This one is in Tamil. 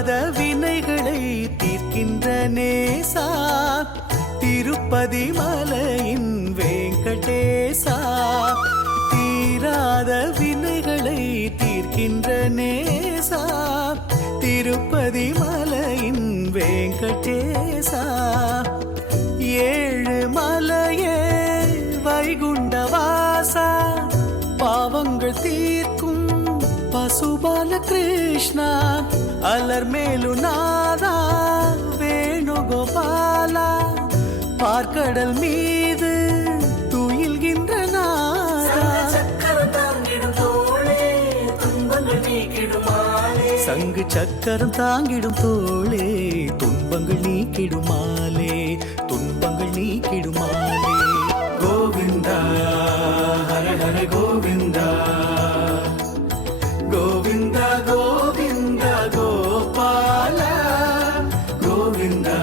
தீராத வினைகளை தீர்க்கின்ற நேசா திருப்பதி மலையின் வெங்கடேசா. தீராத வினைகளை தீர்க்கின்ற நேசா திருப்பதி மலையின் வெங்கடேசா. ஏழு மலையே வைகுண்டவாசா பாவங்கள் தீர்க்கும் பசுபால கிருஷ்ணா. அலர்மேலு நாதா வேணுகோபாலா பார்க்கடல் மீது துயில்கின்ற நாதா. சங்கு சக்கரம் தாங்கிடும் தோளே துன்பங்கள் நீக்கிடுமாலே துன்பங்கள் நீக்கிடுமாலே. கோவிந்தா ஹர ஹர கோவிந்தா கோவிந்தா கோவிந்தா கோபாலா கோவிந்தா.